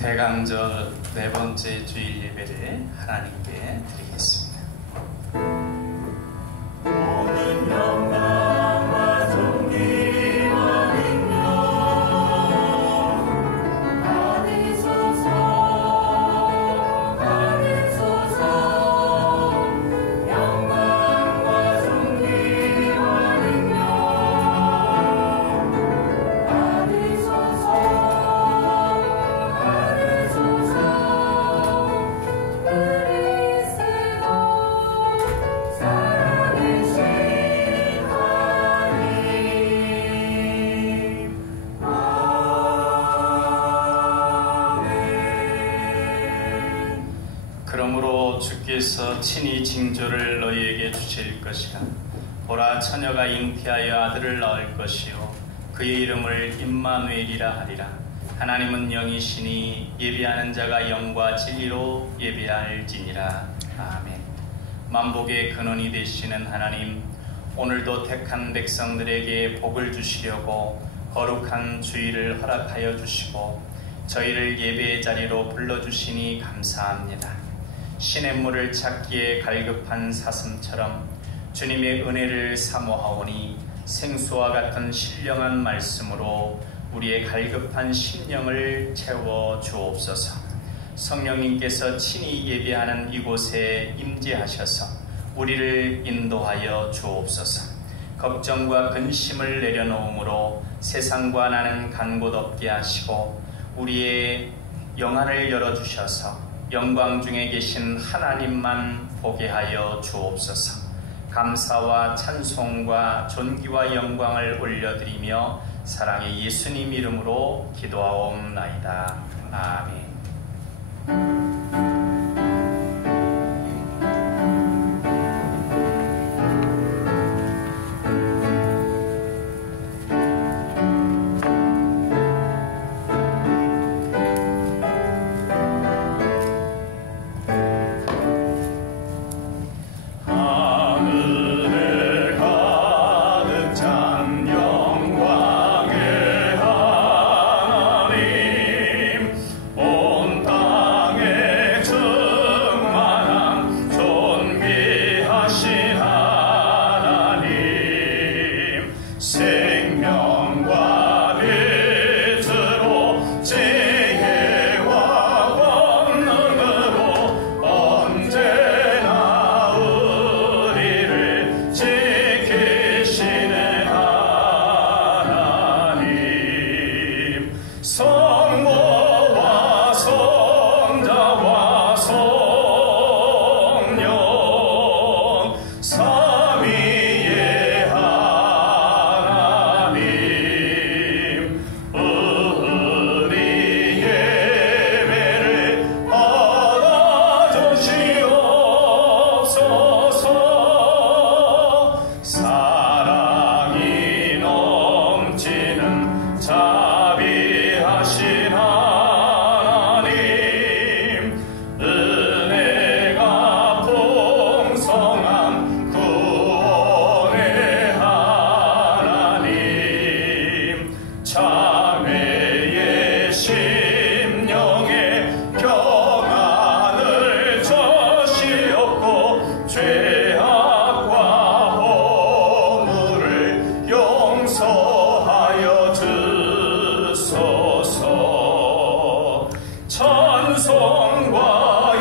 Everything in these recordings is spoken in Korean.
대강절 네 번째 주일 예배를 하나님께 드리겠습니다. 모든 영광과 존귀와 능력 받으소서 받으소서. 영광과 존귀와 능력 받으소서 받으소서. 그리스도 살아계신 하나님 아멘. 그러므로 주께서 친히 징조를 너희에게 주실 것이라. 보라, 처녀가 잉태하여 아들을 낳을 것이요 그의 이름을 임마누엘이라 하리라. 하나님은 영이시니 예비하는 자가 영과 진리로 예비할지니라. 아멘. 만복의 근원이 되시는 하나님, 오늘도 택한 백성들에게 복을 주시려고 거룩한 주일을 허락하여 주시고 저희를 예배의 자리로 불러주시니 감사합니다. 시냇물을 찾기에 갈급한 사슴처럼 주님의 은혜를 사모하오니 생수와 같은 신령한 말씀으로 우리의 갈급한 심령을 채워 주옵소서. 성령님께서 친히 예배하는 이곳에 임재하셔서 우리를 인도하여 주옵소서. 걱정과 근심을 내려놓음으로 세상과 나는 간 곳 없게 하시고 우리의 영안을 열어주셔서 영광 중에 계신 하나님만 보게 하여 주옵소서. 감사와 찬송과 존귀와 영광을 올려드리며 사랑의 예수님 이름으로 기도하옵나이다. 아멘. 하늘에 가득 찬 영광의 하나님, 온 땅에 충만한 존귀하신 하나님, 생명과 빛으로 지혜와 권능으로 언제나 우리를 지키시는 하나님, 성모와 성자와 성령 삼위의 하나님, 우리 예배를 받아주시옵소서. 사랑이 넘치는 자비하신 하나님, 은혜가 풍성한 구원의 하나님, 자매의 심령에 평안을 주시옵고 죄악과 허물을 용서하여 주소서. 찬송과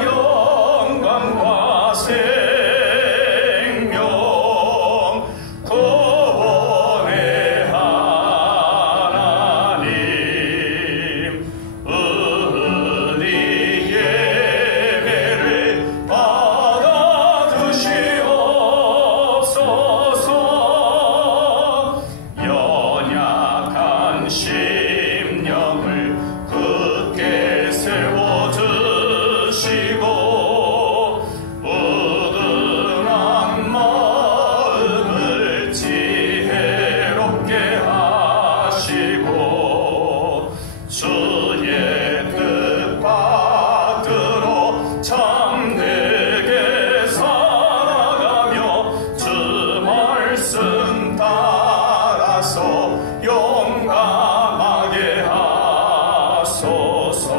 영광과 생명 구원의 하나님, 우리 예배를 받아주시옵소서. 연약한 심령을 굳게 세워주시고 우둔한 마음을 지혜롭게 하시고 주의 뜻 받들어 참되게 살아가며 주 말씀 따라서 용감하게 하소서.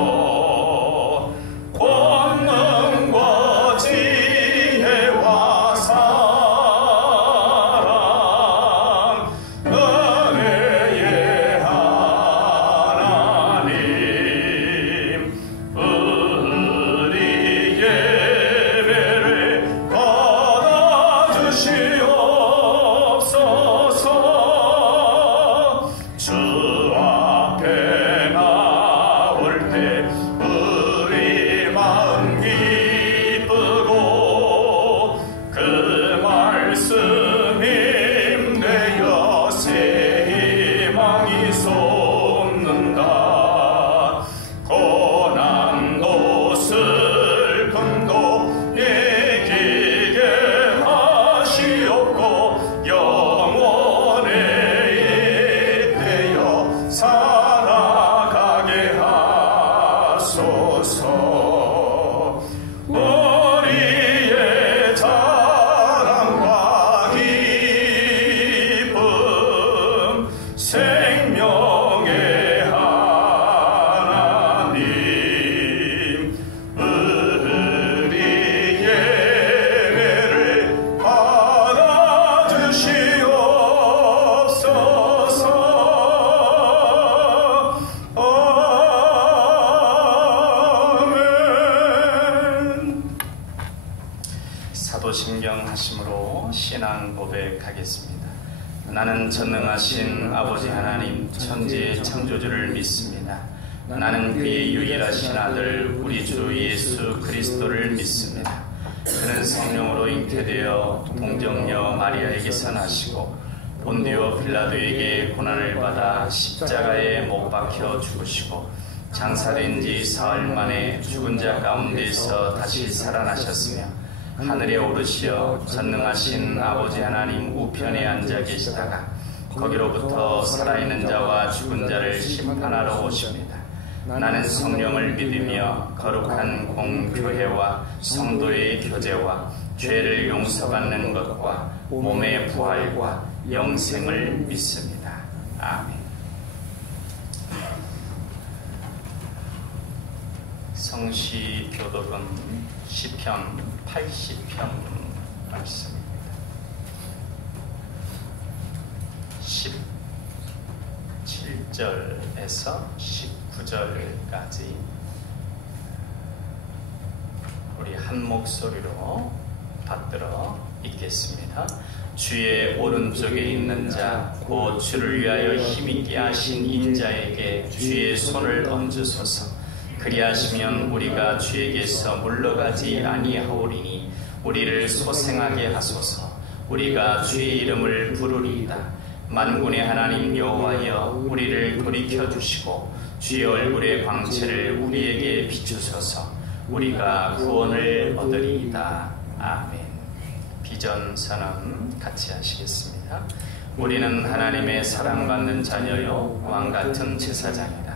나는 전능하신 아버지 하나님 천지의 창조주를 믿습니다. 나는 그의 유일하신 아들 우리 주 예수 그리스도를 믿습니다. 그는 성령으로 잉태되어 동정녀 마리아에게서 나시고 본디오 빌라도에게 고난을 받아 십자가에 못 박혀 죽으시고 장사된 지 사흘 만에 죽은 자 가운데서 다시 살아나셨으며 하늘에 오르시어 전능하신 아버지 하나님 우편에 앉아 계시다가 거기로부터 살아있는 자와 죽은 자를 심판하러 오십니다. 나는 성령을 믿으며 거룩한 공교회와 성도의 교제와 죄를 용서받는 것과 몸의 부활과 영생을 믿습니다. 아멘. 성시 교독은 시편 80편 말씀입니다. 17절에서 19절까지 우리 한 목소리로 받들어 읽겠습니다. 주의 오른쪽에 있는 자, 곧 주를 위하여 힘있게 하신 인자에게 주의 손을 얹으소서. 그리하시면 우리가 주에게서 물러가지 아니하오리니 우리를 소생하게 하소서. 우리가 주의 이름을 부르리이다. 만군의 하나님 여호와여, 우리를 돌이켜주시고 주의 얼굴의 광채를 우리에게 비추소서. 우리가 구원을 얻으리이다. 아멘. 비전 선언 같이 하시겠습니다. 우리는 하나님의 사랑받는 자녀요 왕같은 제사장이다.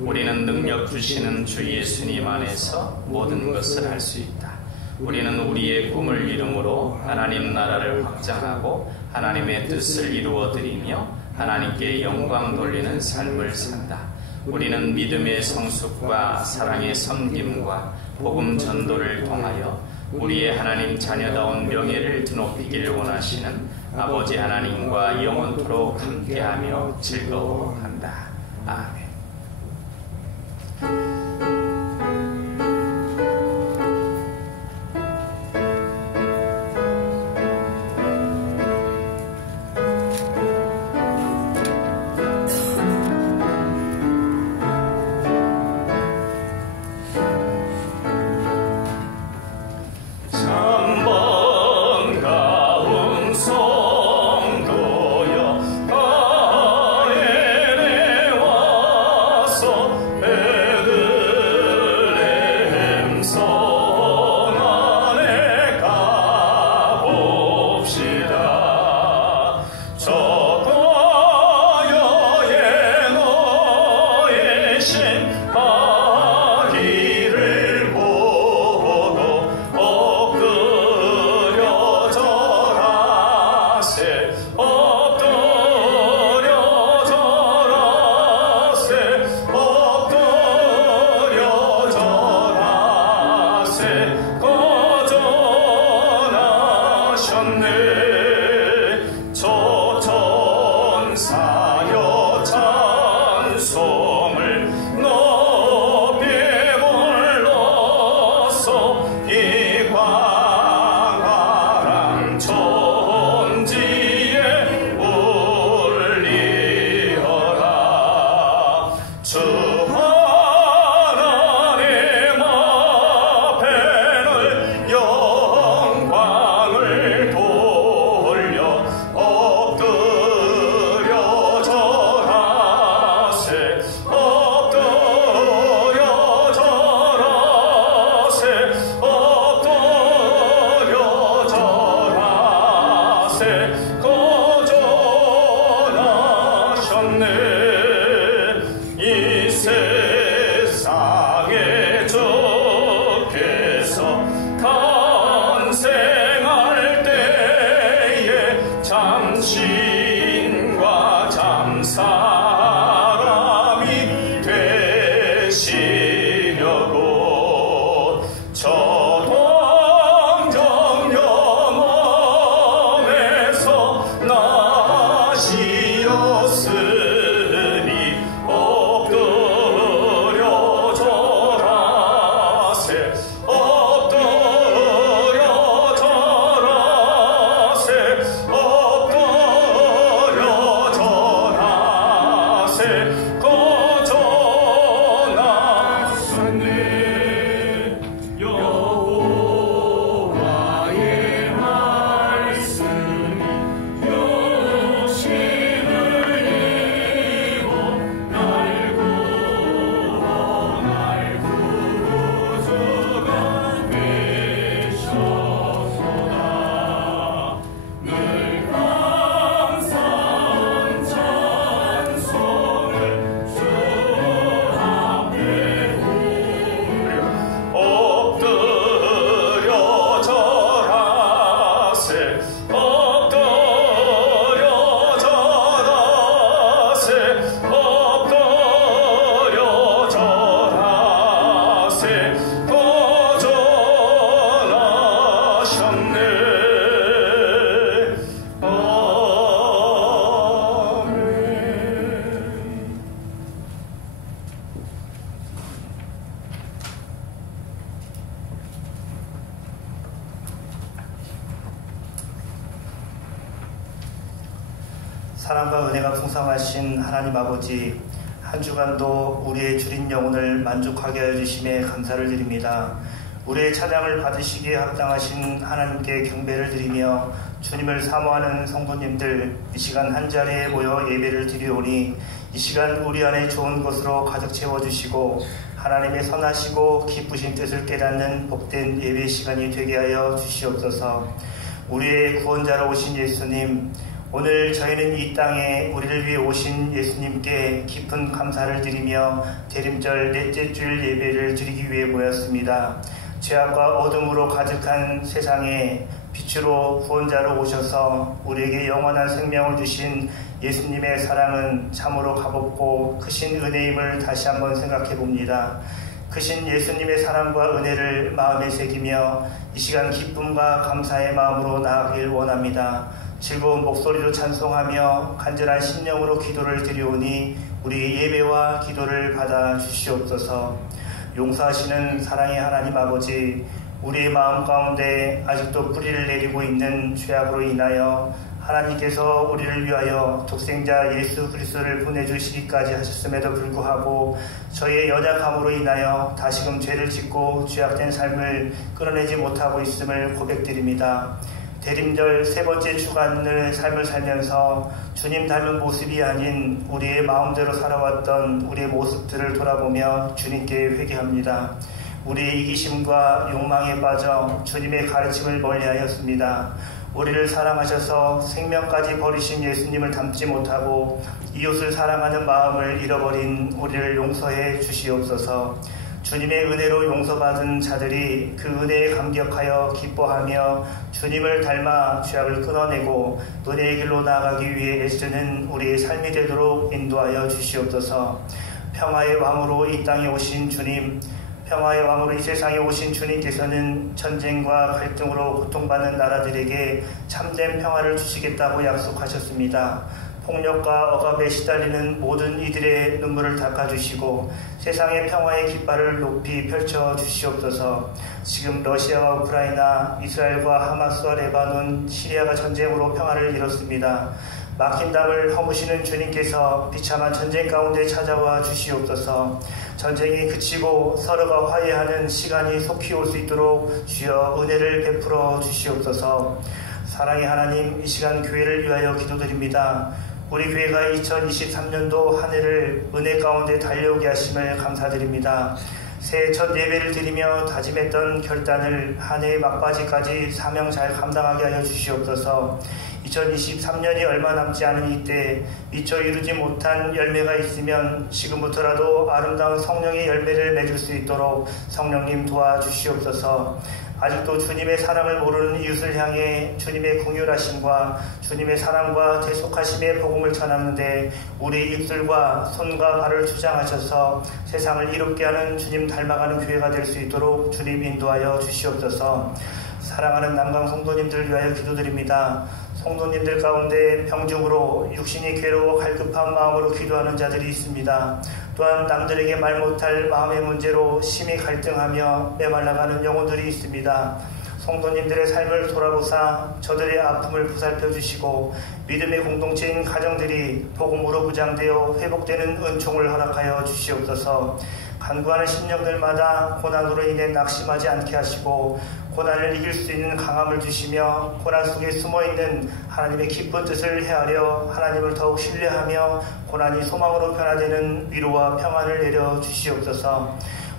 우리는 능력 주시는 주 예수님 안에서 모든 것을 할 수 있다. 우리는 우리의 꿈을 이름으로 하나님 나라를 확장하고 하나님의 뜻을 이루어드리며 하나님께 영광 돌리는 삶을 산다. 우리는 믿음의 성숙과 사랑의 섬김과 복음 전도를 통하여 우리의 하나님 자녀다운 명예를 드높이기를 원하시는 아버지 하나님과 영원토록 함께하며 즐거워한다. 아멘. 사랑과 은혜가 풍성하신 하나님 아버지, 한 주간도 우리의 주린 영혼을 만족하게 하여 주심에 감사를 드립니다. 우리의 찬양을 받으시기에 합당하신 하나님께 경배를 드리며 주님을 사모하는 성도님들 이 시간 한자리에 모여 예배를 드리오니 이 시간 우리 안에 좋은 것으로 가득 채워주시고 하나님의 선하시고 기쁘신 뜻을 깨닫는 복된 예배 시간이 되게 하여 주시옵소서. 우리의 구원자로 오신 예수님, 오늘 저희는 이 땅에 우리를 위해 오신 예수님께 깊은 감사를 드리며 대림절 넷째 주일 예배를 드리기 위해 모였습니다. 죄악과 어둠으로 가득한 세상에 빛으로 구원자로 오셔서 우리에게 영원한 생명을 주신 예수님의 사랑은 참으로 값없고 크신 은혜임을 다시 한번 생각해 봅니다. 크신 예수님의 사랑과 은혜를 마음에 새기며 이 시간 기쁨과 감사의 마음으로 나아가길 원합니다. 즐거운 목소리로 찬송하며 간절한 심령으로 기도를 드리오니 우리 예배와 기도를 받아 주시옵소서. 용서하시는 사랑의 하나님 아버지, 우리의 마음 가운데 아직도 뿌리를 내리고 있는 죄악으로 인하여 하나님께서 우리를 위하여 독생자 예수 그리스도를 보내주시기까지 하셨음에도 불구하고 저희의 연약함으로 인하여 다시금 죄를 짓고 죄악된 삶을 끊어내지 못하고 있음을 고백드립니다. 대림절 세 번째 주간을 삶을 살면서 주님 닮은 모습이 아닌 우리의 마음대로 살아왔던 우리의 모습들을 돌아보며 주님께 회개합니다. 우리의 이기심과 욕망에 빠져 주님의 가르침을 멀리하였습니다. 우리를 사랑하셔서 생명까지 버리신 예수님을 닮지 못하고 이웃을 사랑하는 마음을 잃어버린 우리를 용서해 주시옵소서. 주님의 은혜로 용서받은 자들이 그 은혜에 감격하여 기뻐하며 주님을 닮아 죄악을 끊어내고 은혜의 길로 나아가기 위해 애쓰는 우리의 삶이 되도록 인도하여 주시옵소서. 평화의 왕으로 이 땅에 오신 주님, 평화의 왕으로 이 세상에 오신 주님께서는 전쟁과 갈등으로 고통받는 나라들에게 참된 평화를 주시겠다고 약속하셨습니다. 폭력과 억압에 시달리는 모든 이들의 눈물을 닦아주시고 세상의 평화의 깃발을 높이 펼쳐 주시옵소서. 지금 러시아와 우크라이나, 이스라엘과 하마스와 레바논, 시리아가 전쟁으로 평화를 이뤘습니다. 막힌 담을 허무시는 주님께서 비참한 전쟁 가운데 찾아와 주시옵소서. 전쟁이 그치고 서로가 화해하는 시간이 속히 올 수 있도록 주여 은혜를 베풀어 주시옵소서. 사랑의 하나님, 이 시간 교회를 위하여 기도드립니다. 우리 교회가 2023년도 한 해를 은혜 가운데 달려오게 하심을 감사드립니다. 새해 첫 예배를 드리며 다짐했던 결단을 한 해의 막바지까지 사명 잘 감당하게 하여 주시옵소서. 2023년이 얼마 남지 않은 이때 미처 이루지 못한 열매가 있으면 지금부터라도 아름다운 성령의 열매를 맺을 수 있도록 성령님 도와주시옵소서. 아직도 주님의 사랑을 모르는 이웃을 향해 주님의 긍휼하심과 주님의 사랑과 대속하심의 복음을 전하는데 우리 입술과 손과 발을 주장하셔서 세상을 이롭게 하는 주님 닮아가는 교회가 될 수 있도록 주님 인도하여 주시옵소서. 사랑하는 남강 성도님들 위하여 기도드립니다. 성도님들 가운데 병중으로 육신이 괴로워 갈급한 마음으로 기도하는 자들이 있습니다. 또한 남들에게 말 못할 마음의 문제로 심히 갈등하며 메말라가는 영혼들이 있습니다. 성도님들의 삶을 돌아보사 저들의 아픔을 보살펴 주시고 믿음의 공동체인 가정들이 복음으로 무장되어 회복되는 은총을 허락하여 주시옵소서. 간구하는 심령들마다 고난으로 인해 낙심하지 않게 하시고 고난을 이길 수 있는 강함을 주시며 고난 속에 숨어있는 하나님의 기쁜 뜻을 헤아려 하나님을 더욱 신뢰하며 고난이 소망으로 변화되는 위로와 평안을 내려 주시옵소서.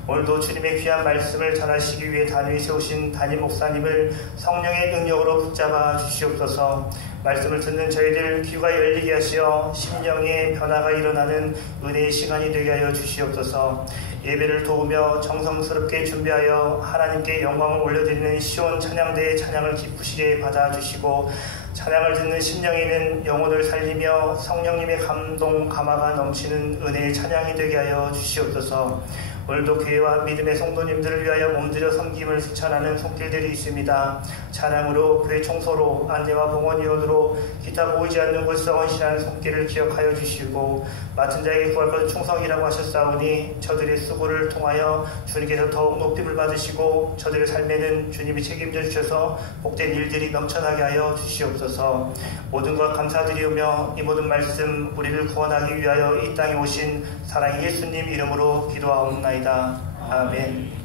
오늘도 주님의 귀한 말씀을 전하시기 위해 단위에 세우신 담임 목사님을 성령의 능력으로 붙잡아 주시옵소서. 말씀을 듣는 저희들 귀가 열리게 하시어 심령의 변화가 일어나는 은혜의 시간이 되게 하여 주시옵소서. 예배를 도우며 정성스럽게 준비하여 하나님께 영광을 올려드리는 시온 찬양대의 찬양을 기쁘시게 받아주시고 찬양을 듣는 심령에는 영혼을 살리며 성령님의 감동 감화가 넘치는 은혜의 찬양이 되게 하여 주시옵소서. 오늘도 교회와 믿음의 성도님들을 위하여 몸들여 섬김을 실천하는 손길들이 있습니다. 찬양으로, 교회 청소로, 안내와 봉헌위원으로 기타 보이지 않는 곳에서 헌신하는 손길을 기억하여 주시고 맡은 자에게 구할 것은 충성이라고 하셨사오니 저들의 수고를 통하여 주님께서 더욱 높임을 받으시고 저들의 삶에는 주님이 책임져 주셔서 복된 일들이 넘쳐나게 하여 주시옵소서. 주옵소서. 모든 것 감사드리오며 이 모든 말씀 우리를 구원하기 위하여 이 땅에 오신 사랑의 예수님 이름으로 기도하옵나이다. 아멘.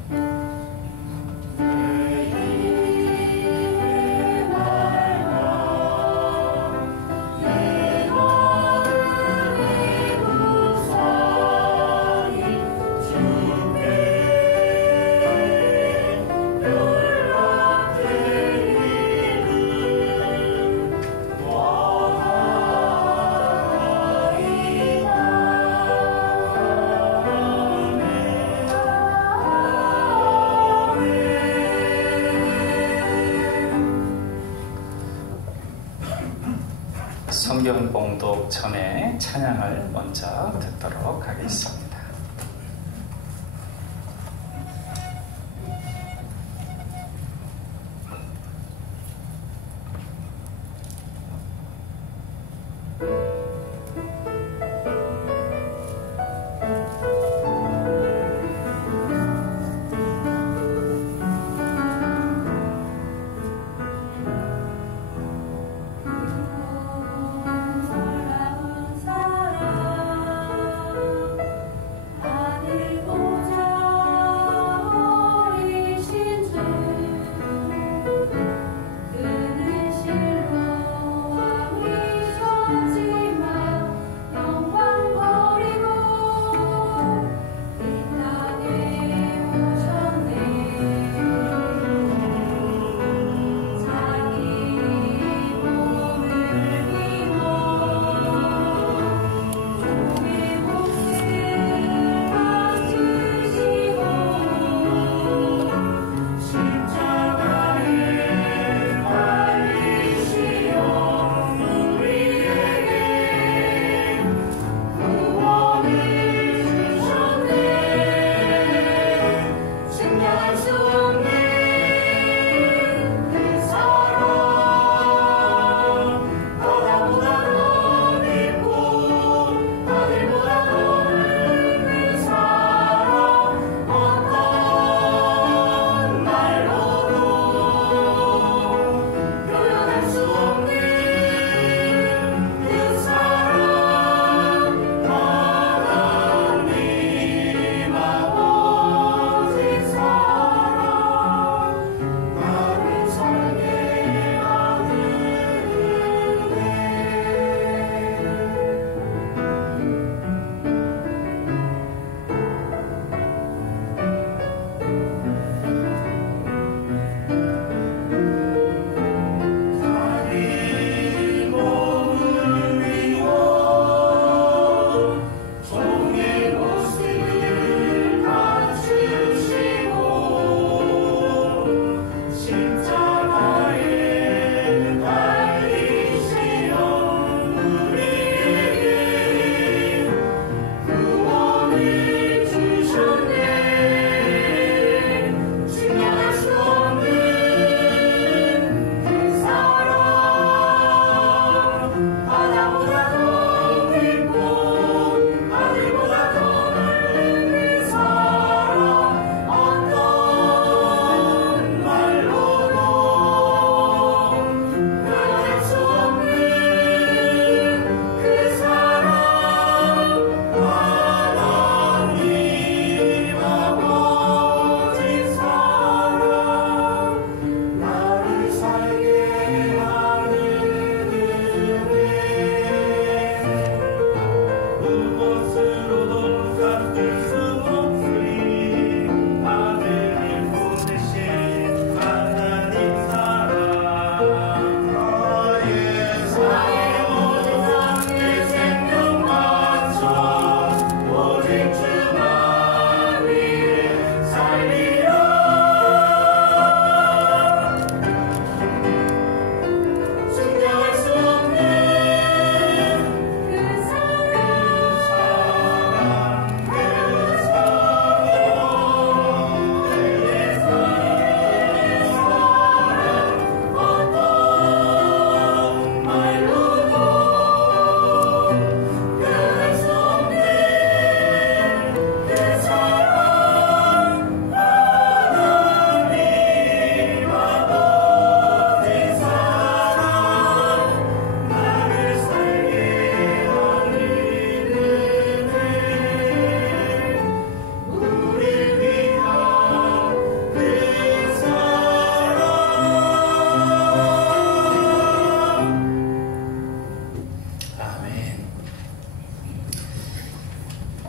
성경 봉독 전에 찬양을 먼저 듣도록 하겠습니다.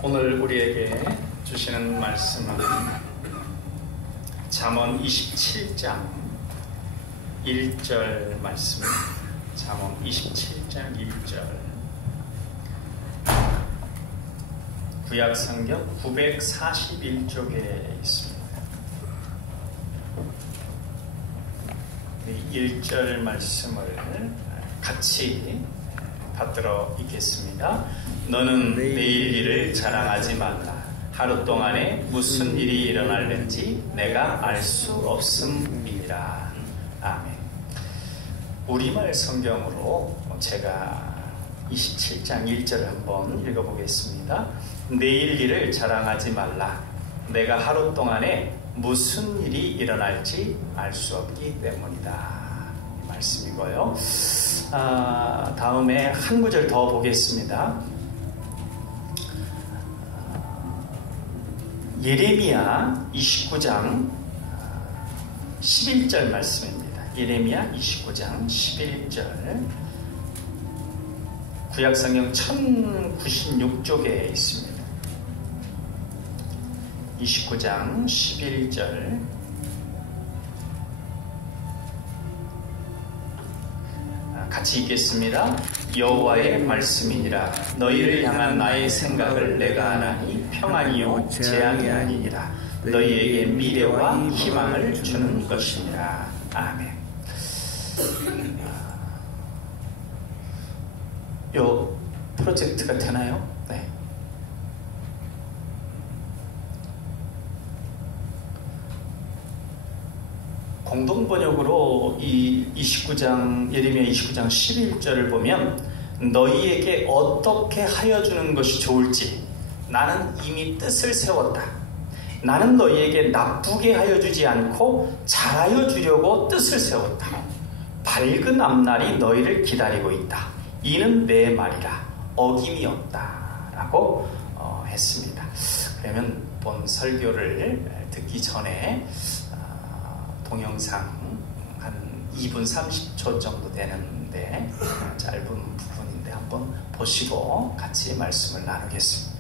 오늘 우리에게 주시는 말씀은 잠언 27장 1절 말씀입니다. 잠언 27장 1절. 구약성경 941쪽에 있습니다. 1절 말씀을 같이 받들어 읽겠습니다. 너는 내일 일을 자랑하지 말라. 하루 동안에 무슨 일이 일어날는지 내가 알 수 없음이니라. 아멘. 우리말 성경으로 제가 27장 1절을 한번 읽어보겠습니다. 내일 일을 자랑하지 말라. 내가 하루 동안에 무슨 일이 일어날지 알 수 없기 때문이다. 이 말씀이고요. 다음에 한 구절 더 보겠습니다. 예레미야 29장 11절 말씀입니다. 예레미야 29장 11절. 구약성경 1096쪽에 있습니다. 29장 11절. 같이 읽겠습니다. 여호와의 말씀이니라. 너희를 향한 나의 생각을 내가 아나니 평안이요 재앙이 아니니라. 너희에게 미래와 희망을 주는 것이니라. 아멘. 요 프로젝트가 되나요? 네. 공동번역으로 이 29장, 예레미야 29장 11절을 보면 너희에게 어떻게 하여 주는 것이 좋을지 나는 이미 뜻을 세웠다. 나는 너희에게 나쁘게 하여 주지 않고 잘하여 주려고 뜻을 세웠다. 밝은 앞날이 너희를 기다리고 있다. 이는 내 말이라 어김이 없다. 라고 했습니다. 그러면 본 설교를 듣기 전에 동영상 한 2분 30초 정도 되는데 짧은 부분인데 한번 보시고 같이 말씀을 나누겠습니다.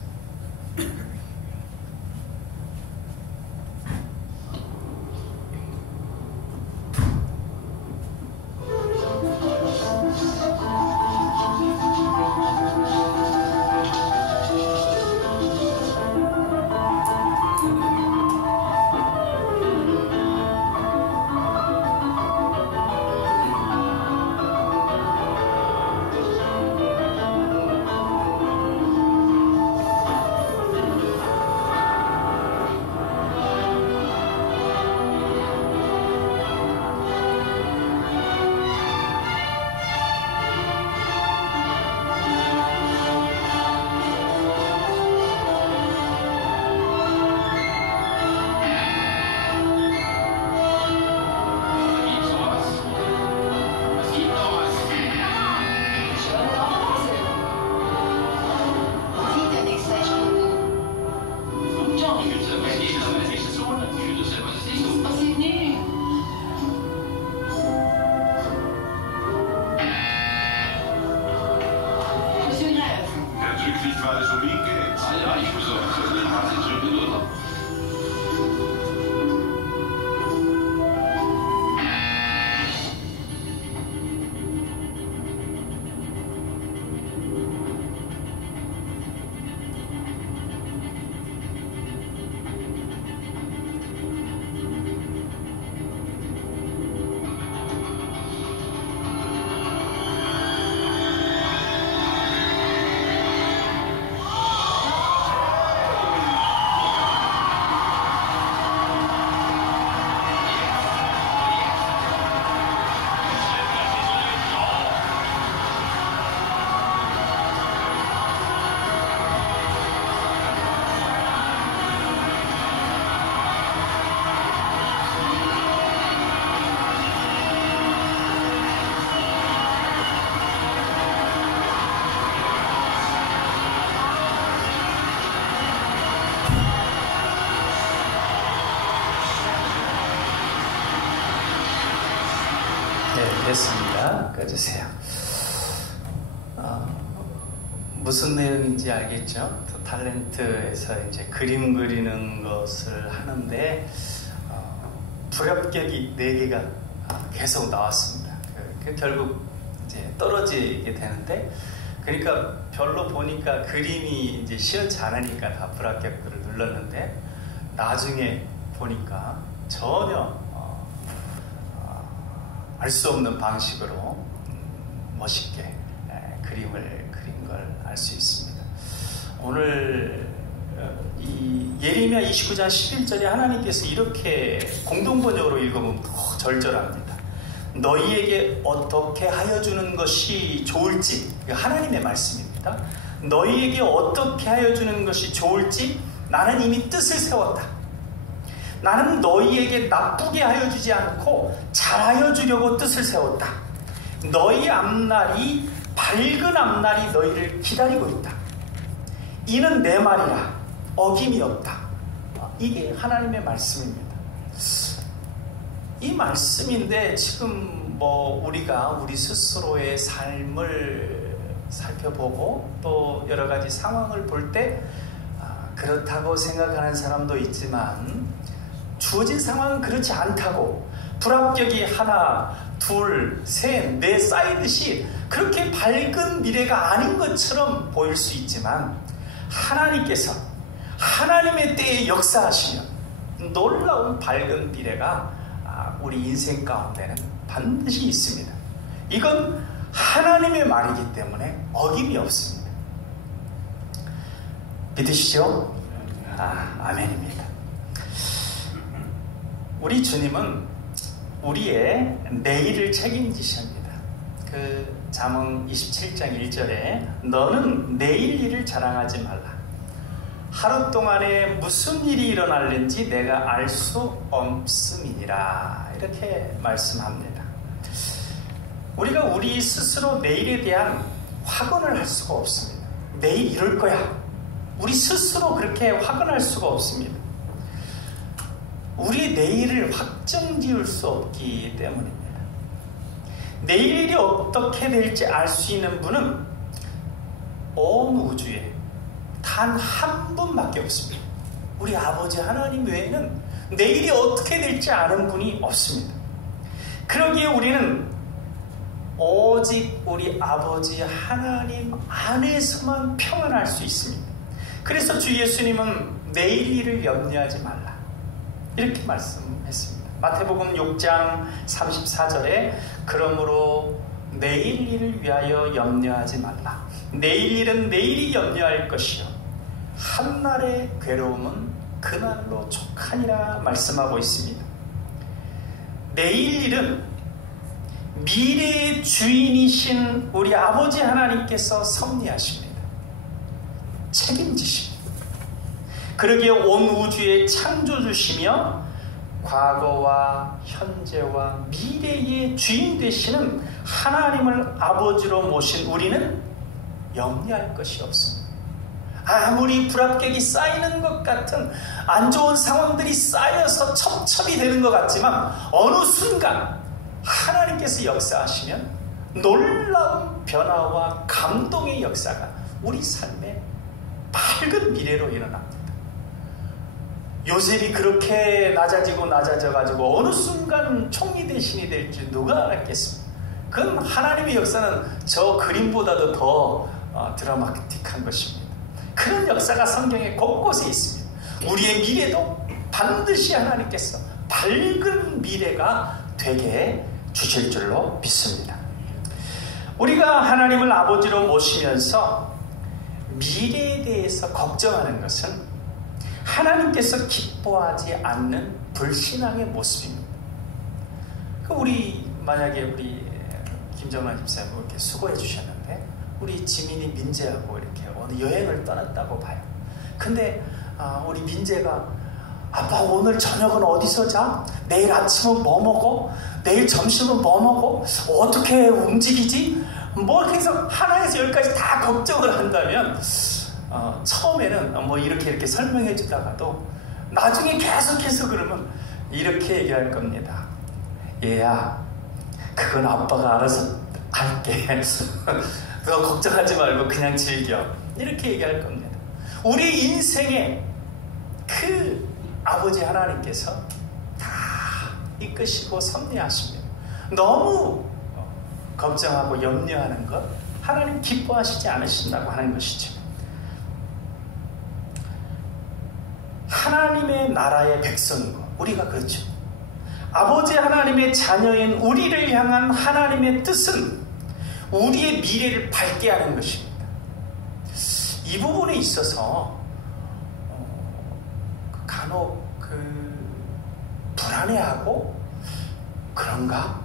됐습니다. 꺼주세요. 무슨 내용인지 알겠죠? 탤런트에서 이제 그림 그리는 것을 하는데 불합격이 4개가 계속 나왔습니다. 결국 이제 떨어지게 되는데, 그러니까 별로 보니까 그림이 이제 시원치 않으니까 다 불합격을 눌렀는데, 나중에 보니까 전혀 알 수 없는 방식으로 멋있게 그림을 그린 걸 알 수 있습니다. 오늘 이 예레미야 29장 11절에 하나님께서 이렇게 공동번역으로 읽으면 더 절절합니다. 너희에게 어떻게 하여 주는 것이 좋을지, 하나님의 말씀입니다. 너희에게 어떻게 하여 주는 것이 좋을지 나는 이미 뜻을 세웠다. 나는 너희에게 나쁘게 하여 주지 않고 잘하여 주려고 뜻을 세웠다. 너희 앞날이 밝은 앞날이 너희를 기다리고 있다. 이는 내 말이라 어김이 없다. 이게 하나님의 말씀입니다. 이 말씀인데 지금 우리가 우리 스스로의 삶을 살펴보고 또 여러 가지 상황을 볼 때 그렇다고 생각하는 사람도 있지만, 주어진 상황은 그렇지 않다고, 불합격이 하나, 둘, 셋, 넷 쌓이듯이 그렇게 밝은 미래가 아닌 것처럼 보일 수 있지만, 하나님께서 하나님의 때에 역사하시면 놀라운 밝은 미래가 우리 인생 가운데는 반드시 있습니다. 이건 하나님의 말이기 때문에 어김이 없습니다. 믿으시죠? 아멘입니다. 우리 주님은 우리의 내일을 책임지십니다. 잠언 27장 1절에 너는 내일 일을 자랑하지 말라. 하루 동안에 무슨 일이 일어날는지 내가 알 수 없음이니라. 이렇게 말씀합니다. 우리가 우리 스스로 내일에 대한 확언을 할 수가 없습니다. 내일 이럴 거야. 우리 스스로 그렇게 확언할 수가 없습니다. 우리 내일을 확정 지을 수 없기 때문입니다. 내일 일이 어떻게 될지 알 수 있는 분은 온 우주에 단 한 분밖에 없습니다. 우리 아버지 하나님 외에는 내일이 어떻게 될지 아는 분이 없습니다. 그러기에 우리는 오직 우리 아버지 하나님 안에서만 평안할 수 있습니다. 그래서 주 예수님은 내일 일을 염려하지 말라 이렇게 말씀했습니다. 마태복음 6장 34절에 그러므로 내일 일을 위하여 염려하지 말라. 내일 일은 내일이 염려할 것이요 한날의 괴로움은 그날로 족하니라 말씀하고 있습니다. 내일 일은 미래의 주인이신 우리 아버지 하나님께서 섭리하십니다. 책임지십니다. 그러기에 온 우주의 창조주시며 과거와 현재와 미래의 주인 되시는 하나님을 아버지로 모신 우리는 염려할 것이 없습니다. 아무리 불합격이 쌓이는 것 같은 안 좋은 상황들이 쌓여서 첩첩이 되는 것 같지만 어느 순간 하나님께서 역사하시면 놀라운 변화와 감동의 역사가 우리 삶의 밝은 미래로 일어납니다. 요셉이 그렇게 낮아지고 낮아져가지고 어느 순간 총리 대신이 될지 누가 알았겠습니까? 그건 하나님의 역사는 저 그림보다도 더 드라마틱한 것입니다. 그런 역사가 성경에 곳곳에 있습니다. 우리의 미래도 반드시 하나님께서 밝은 미래가 되게 주실 줄로 믿습니다. 우리가 하나님을 아버지로 모시면서 미래에 대해서 걱정하는 것은 하나님께서 기뻐하지 않는 불신앙의 모습입니다. 만약에 우리 김정란 집사님 이렇게 수고해 주셨는데 우리 지민이 민재하고 이렇게 어느 여행을 떠났다고 봐요. 근데 우리 민재가 아빠 오늘 저녁은 어디서 자? 내일 아침은 뭐 먹어? 내일 점심은 뭐 먹어? 어떻게 움직이지? 이렇게 해서 하나에서 열까지 다 걱정을 한다면 처음에는 이렇게 설명해 주다가도 나중에 계속해서 그러면 이렇게 얘기할 겁니다. 얘야, 그건 아빠가 알아서 할게. 너 걱정하지 말고 그냥 즐겨. 이렇게 얘기할 겁니다. 우리 인생에 그 아버지 하나님께서 다 이끄시고 섭리하십니다. 너무 걱정하고 염려하는 것 하나님 기뻐하시지 않으신다고 하는 것이죠. 하나님의 나라의 백성이고 우리가 그렇죠. 아버지 하나님의 자녀인 우리를 향한 하나님의 뜻은 우리의 미래를 밝게 하는 것입니다. 이 부분에 있어서 간혹 불안해하고 그런가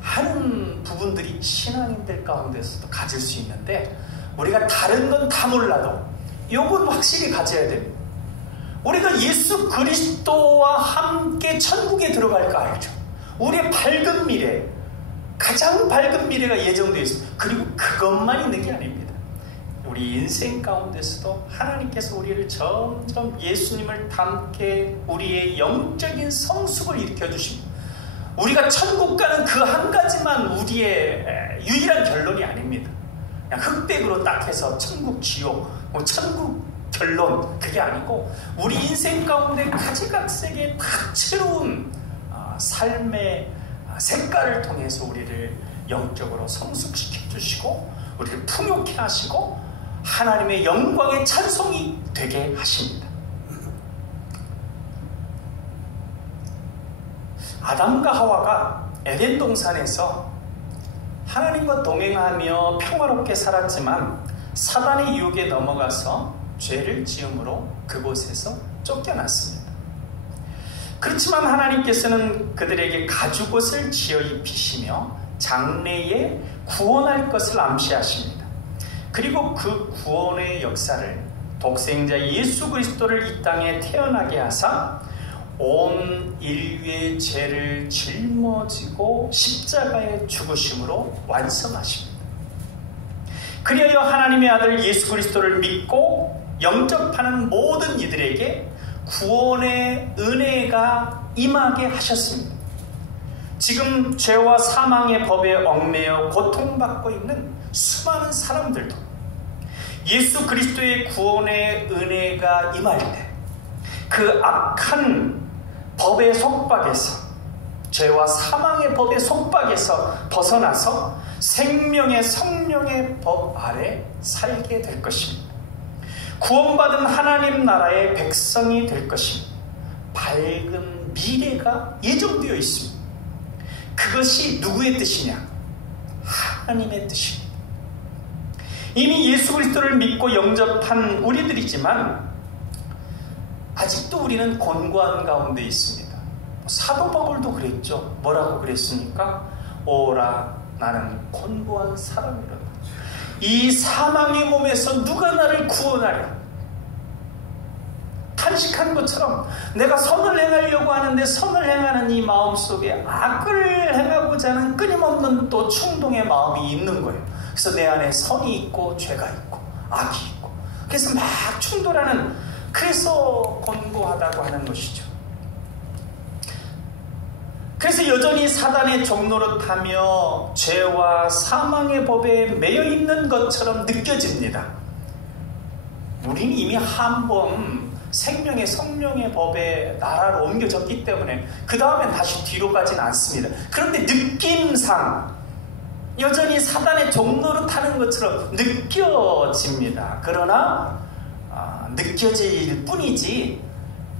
하는 부분들이 신앙인들 가운데서도 가질 수 있는데, 우리가 다른 건 다 몰라도 이건 확실히 가져야 됩니다. 우리가 예수 그리스도와 함께 천국에 들어갈까 알죠. 우리의 밝은 미래, 가장 밝은 미래가 예정되어 있습니다. 그리고 그것만 있는 게 아닙니다. 우리 인생 가운데서도 하나님께서 우리를 점점 예수님을 닮게 우리의 영적인 성숙을 일으켜 주십니다. 우리가 천국 가는 그 한 가지만 우리의 유일한 결론이 아닙니다. 그냥 흑백으로 딱 해서 천국 지옥, 천국 결론, 그게 아니고 우리 인생 가운데 가지각색의 다채로운 삶의 색깔을 통해서 우리를 영적으로 성숙시켜 주시고 우리를 풍요케 하시고 하나님의 영광의 찬송이 되게 하십니다. 아담과 하와가 에덴 동산에서 하나님과 동행하며 평화롭게 살았지만 사단의 유혹에 넘어가서 죄를 지음으로 그곳에서 쫓겨났습니다. 그렇지만 하나님께서는 그들에게 가죽옷을 지어 입히시며 장래에 구원할 것을 암시하십니다. 그리고 그 구원의 역사를 독생자 예수 그리스도를 이 땅에 태어나게 하사 온 인류의 죄를 짊어지고 십자가에 죽으심으로 완성하십니다. 그리하여 하나님의 아들 예수 그리스도를 믿고 영접하는 모든 이들에게 구원의 은혜가 임하게 하셨습니다. 지금 죄와 사망의 법에 얽매여 고통받고 있는 수많은 사람들도 예수 그리스도의 구원의 은혜가 임할 때 그 악한 법의 속박에서, 죄와 사망의 법의 속박에서 벗어나서 생명의 성령의 법 아래 살게 될 것입니다. 구원받은 하나님 나라의 백성이 될 것입니다. 밝은 미래가 예정되어 있습니다. 그것이 누구의 뜻이냐? 하나님의 뜻입니다. 이미 예수 그리스도를 믿고 영접한 우리들이지만 아직도 우리는 곤고한 가운데 있습니다. 사도 바울도 그랬죠. 뭐라고 그랬습니까? 오라 나는 곤고한 사람이로다. 이 사망의 몸에서 누가 나를 구원하랴? 탄식한 것처럼 내가 선을 행하려고 하는데 선을 행하는 이 마음속에 악을 행하고자 하는 끊임없는 또 충동의 마음이 있는 거예요. 그래서 내 안에 선이 있고 죄가 있고 악이 있고, 그래서 막 충돌하는, 그래서 곤고하다고 하는 것이죠. 그래서 여전히 사단의 종노릇하며 죄와 사망의 법에 매여 있는 것처럼 느껴집니다. 우리는 이미 한 번 생명의 성령의 법에 나라로 옮겨졌기 때문에 그 다음엔 다시 뒤로 가진 않습니다. 그런데 느낌상 여전히 사단의 종노릇하는 것처럼 느껴집니다. 그러나 느껴질 뿐이지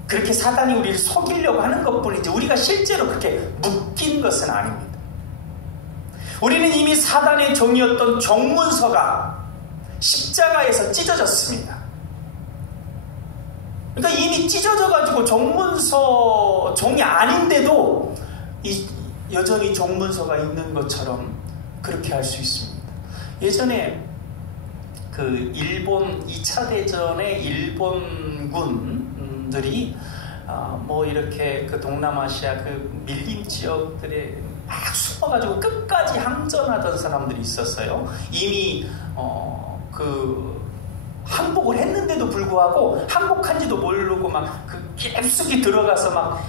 그렇게 사단이 우리를 속이려고 하는 것뿐이지 우리가 실제로 그렇게 묶인 것은 아닙니다. 우리는 이미 사단의 종이었던 종문서가 십자가에서 찢어졌습니다. 그러니까 이미 찢어져가지고 종문서 종이 아닌데도 여전히 종문서가 있는 것처럼 그렇게 할 수 있습니다. 예전에 그 일본 2차 대전의 일본군들이 뭐 이렇게 그 동남아시아 그 밀림 지역들에 막 숨어가지고 끝까지 항전하던 사람들이 있었어요. 이미 그 항복을 했는데도 불구하고 항복한지도 모르고 막 그 깊숙이 들어가서 막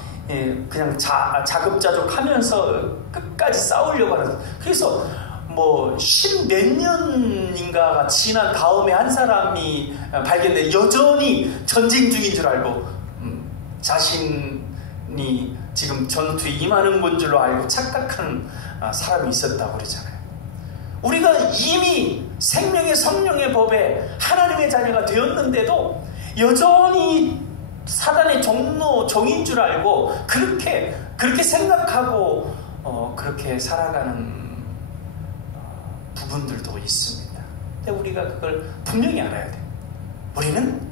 그냥 자급자족하면서 끝까지 싸우려고 하는. 그래서 뭐 10몇 년인가가 지난 다음에 한 사람이 발견돼 여전히 전쟁 중인 줄 알고 자신이 지금 전투에 임하는 건 줄로 알고 착각하는 사람이 있었다고 그러잖아요. 우리가 이미 생명의 성령의 법에 하나님의 자녀가 되었는데도 여전히 사단의 종인 줄 알고 그렇게 생각하고 그렇게 살아가는 부분들도 있습니다. 근데 우리가 그걸 분명히 알아야 돼요. 우리는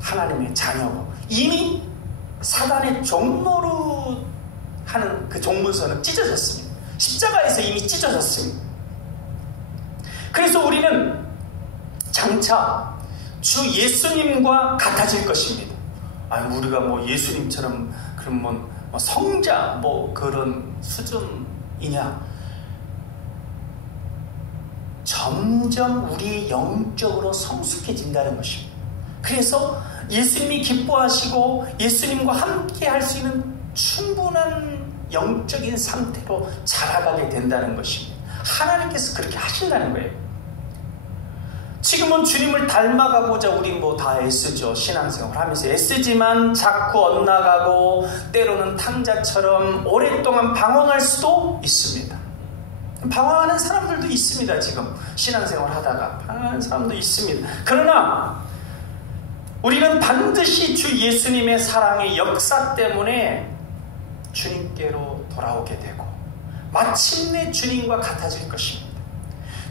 하나님의 자녀고 이미 사단의 종노릇 하는 그 종문서는 찢어졌습니다. 십자가에서 이미 찢어졌습니다. 그래서 우리는 장차 주 예수님과 같아질 것입니다. 아니, 우리가 뭐 예수님처럼 그런 뭐 성자 뭐 그런 수준이냐? 점점 우리 영적으로 성숙해진다는 것입니다. 그래서 예수님이 기뻐하시고 예수님과 함께 할 수 있는 충분한 영적인 상태로 자라가게 된다는 것입니다. 하나님께서 그렇게 하신다는 거예요. 지금은 주님을 닮아가고자 우리 뭐 다 애쓰죠. 신앙생활 하면서 애쓰지만 자꾸 엇나가고 때로는 탕자처럼 오랫동안 방황할 수도 있습니다. 방황하는 사람들도 있습니다. 지금 신앙생활 하다가 방황하는 사람도 있습니다. 그러나 우리는 반드시 주 예수님의 사랑의 역사 때문에 주님께로 돌아오게 되고 마침내 주님과 같아질 것입니다.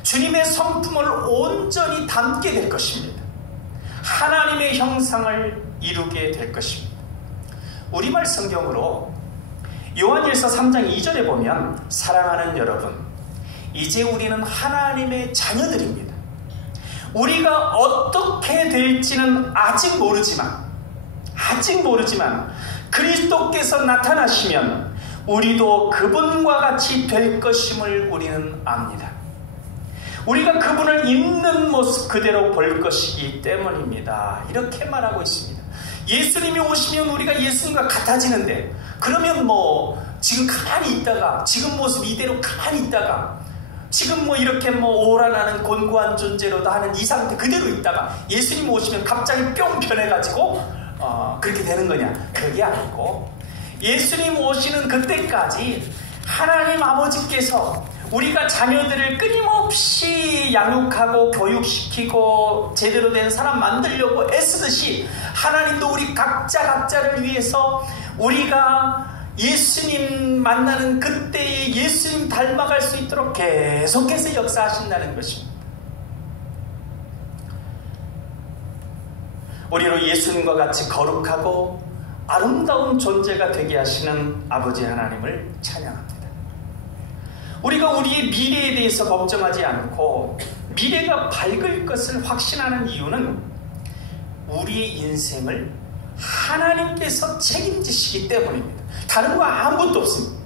주님의 성품을 온전히 담게 될 것입니다. 하나님의 형상을 이루게 될 것입니다. 우리말 성경으로 요한일서 3장 2절에 보면 사랑하는 여러분, 이제 우리는 하나님의 자녀들입니다. 우리가 어떻게 될지는 아직 모르지만 그리스도께서 나타나시면 우리도 그분과 같이 될 것임을 우리는 압니다. 우리가 그분을 있는 모습 그대로 볼 것이기 때문입니다. 이렇게 말하고 있습니다. 예수님이 오시면 우리가 예수님과 같아지는데, 그러면 뭐 지금 가만히 있다가 지금 모습 이대로 가만히 있다가 지금 뭐 이렇게 뭐 오란하는 곤고한 존재로도 하는 이 상태 그대로 있다가 예수님 오시면 갑자기 뿅 변해가지고 그렇게 되는 거냐? 그게 아니고 예수님 오시는 그때까지 하나님 아버지께서 우리가 자녀들을 끊임없이 양육하고 교육시키고 제대로 된 사람 만들려고 애쓰듯이 하나님도 우리 각자를 위해서 우리가 예수님 만나는 그때에 예수님 닮아갈 수 있도록 계속해서 역사하신다는 것입니다. 우리로 예수님과 같이 거룩하고 아름다운 존재가 되게 하시는 아버지 하나님을 찬양합니다. 우리가 우리의 미래에 대해서 걱정하지 않고 미래가 밝을 것을 확신하는 이유는 우리의 인생을 하나님께서 책임지시기 때문입니다. 다른 거 아무것도 없습니다.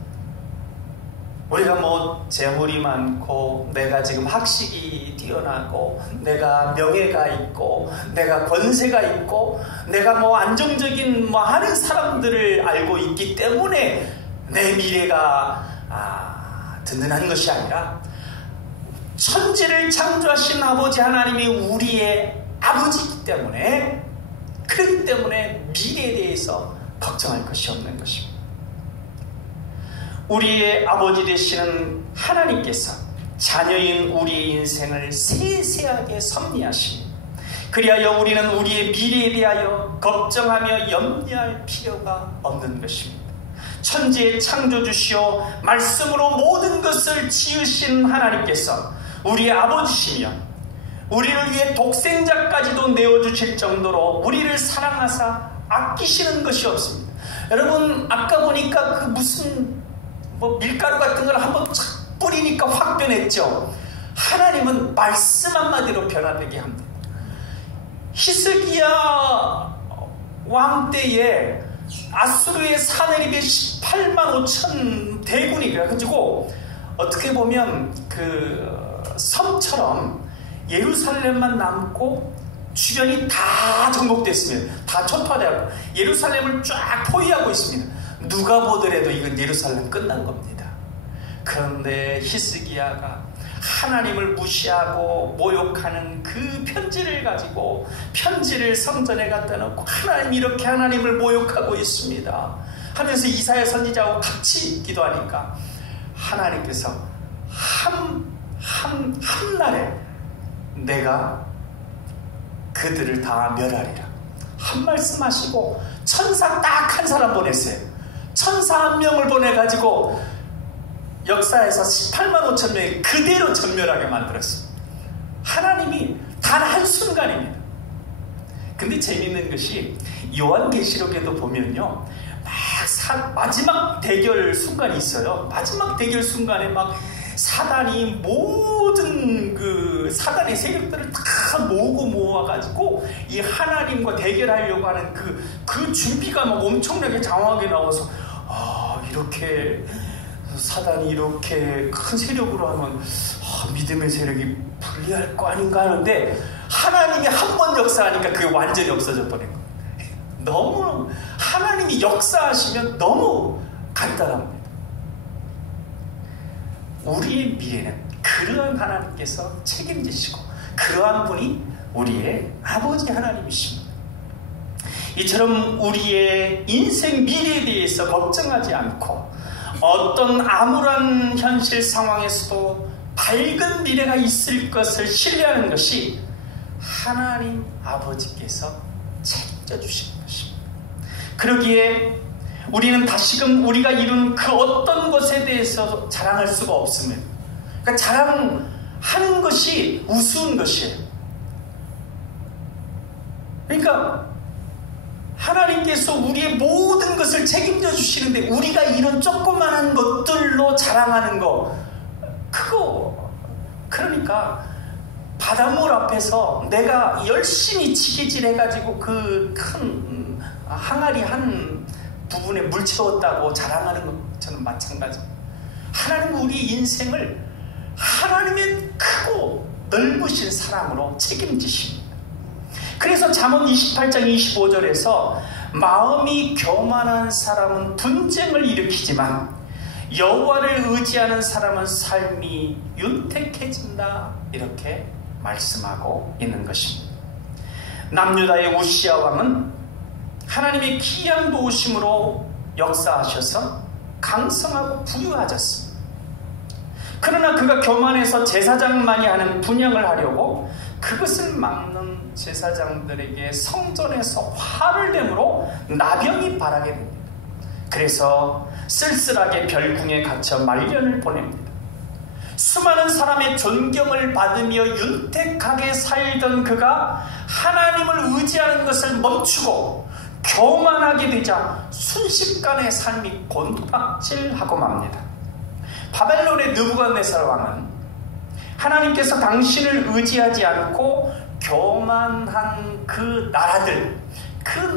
우리가 뭐 재물이 많고 내가 지금 학식이 뛰어나고 내가 명예가 있고 내가 권세가 있고 내가 뭐 안정적인 뭐 하는 사람들을 알고 있기 때문에 내 미래가 든든한 것이 아니라 천지를 창조하신 아버지 하나님이 우리의 아버지이기 때문에, 그렇기 때문에 미래에 대해서 걱정할 것이 없는 것입니다. 우리의 아버지 되시는 하나님께서 자녀인 우리의 인생을 세세하게 섭리하십니다. 그리하여 우리는 우리의 미래에 대하여 걱정하며 염려할 필요가 없는 것입니다. 천지의 창조주시오 말씀으로 모든 것을 지으신 하나님께서 우리의 아버지시며 우리를 위해 독생자까지도 내어주실 정도로 우리를 사랑하사 아끼시는 것이 없습니다. 여러분, 아까 보니까 그 무슨 밀가루 같은 걸 한번 착 뿌리니까 확 변했죠. 하나님은 말씀 한마디로 변화되게 합니다. 히스기야 왕 때에 아수르의 사내립의 18만 5천 대군이 그래가지고 어떻게 보면 그 섬처럼 예루살렘만 남고 주변이 다 정복됐습니다. 다 초토화되고 예루살렘을 쫙 포위하고 있습니다. 누가 보더라도 이건 예루살렘 끝난 겁니다. 그런데 히스기야가 하나님을 무시하고 모욕하는 그 편지를 가지고 편지를 성전에 갖다 놓고 하나님 이렇게 하나님을 모욕하고 있습니다 하면서 이사야 선지자하고 같이 기도하니까 하나님께서 한날에 내가 그들을 다 멸하리라 한 말씀 하시고 천사 딱 한 사람 보냈어요. 천사 한 명을 보내가지고 역사에서 18만 5천 명이 그대로 전멸하게 만들었습니다. 하나님이 단 한순간입니다. 근데 재밌는 것이 요한계시록에도 보면요 마지막 대결 순간이 있어요. 마지막 대결 순간에 막 사단이 모든 그 사단의 세력들을 다 모아가지고 이 하나님과 대결하려고 하는 그 준비가 막 엄청나게 장황하게 나와서 이렇게 사단이 이렇게 큰 세력으로 하면 믿음의 세력이 불리할 거 아닌가 하는데 하나님이 한 번 역사하니까 그게 완전히 없어져 버린 거예요. 너무 하나님이 역사하시면 너무 간단합니다. 우리의 미래는 그러한 하나님께서 책임지시고 그러한 분이 우리의 아버지 하나님이십니다. 이처럼 우리의 인생 미래에 대해서 걱정하지 않고 어떤 암울한 현실 상황에서도 밝은 미래가 있을 것을 신뢰하는 것이 하나님 아버지께서 책임져 주시는 것입니다. 그러기에 우리는 다시금 우리가 이룬 그 어떤 것에 대해서 자랑할 수가 없습니다. 그러니까 자랑하는 것이 우스운 것이에요. 그러니까 하나님께서 우리의 모든 것을 책임져 주시는데 우리가 이런 조그만한 것들로 자랑하는 거 그러니까 바닷물 앞에서 내가 열심히 지게질 해가지고 그 큰 항아리 한 부분에 물 채웠다고 자랑하는 것처럼 마찬가지입니다. 하나님은 우리 인생을 하나님의 크고 넓으신 사랑으로 책임지십니다. 그래서 잠언 28장 25절에서 마음이 교만한 사람은 분쟁을 일으키지만 여호와를 의지하는 사람은 삶이 윤택해진다 이렇게 말씀하고 있는 것입니다. 남유다의 우시야 왕은 하나님의 기이한 도우심으로 역사하셔서 강성하고 부유하셨습니다. 그러나 그가 교만해서 제사장만이 하는 분향을 하려고 그것을 막는 제사장들에게 성전에서 화를 내므로 나병이 발하게 됩니다. 그래서 쓸쓸하게 별궁에 갇혀 말년을 보냅니다. 수많은 사람의 존경을 받으며 윤택하게 살던 그가 하나님을 의지하는 것을 멈추고 교만하게 되자 순식간에 삶이 곤박질하고 맙니다. 바벨론의 느부갓네살 왕은 하나님께서 당신을 의지하지 않고 교만한 그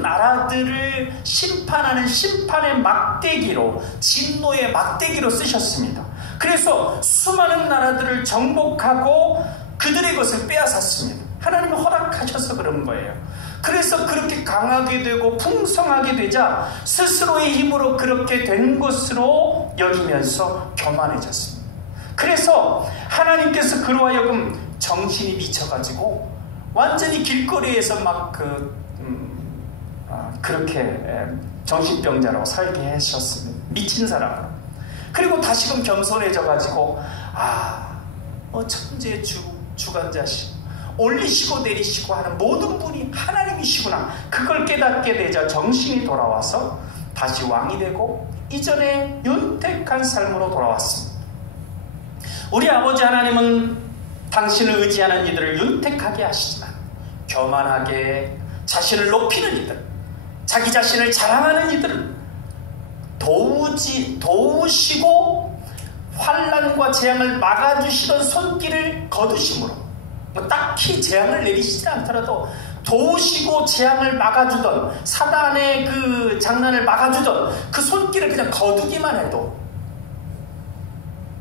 나라들을 심판하는 심판의 막대기로 진노의 막대기로 쓰셨습니다. 그래서 수많은 나라들을 정복하고 그들의 것을 빼앗았습니다. 하나님이 허락하셔서 그런 거예요. 그래서 그렇게 강하게 되고 풍성하게 되자 스스로의 힘으로 그렇게 된 것으로 여기면서 교만해졌습니다. 그래서 하나님께서 그로 하여금 정신이 미쳐가지고 완전히 길거리에서 막 그렇게 정신병자로 살게 하셨습니다. 미친 사람으로. 그리고 다시금 겸손해져가지고 천재 주관자시 올리시고 내리시고 하는 모든 분이 하나님이시구나 그걸 깨닫게 되자 정신이 돌아와서 다시 왕이 되고 이전에 윤택한 삶으로 돌아왔습니다. 우리 아버지 하나님은 당신을 의지하는 이들을 윤택하게 하시지만 교만하게 자신을 높이는 이들, 자기 자신을 자랑하는 이들은 도우시고 환난과 재앙을 막아주시던 손길을 거두심으로 딱히 재앙을 내리시지 않더라도 도우시고 재앙을 막아주던 사단의 그 장난을 막아주던 그 손길을 그냥 거두기만 해도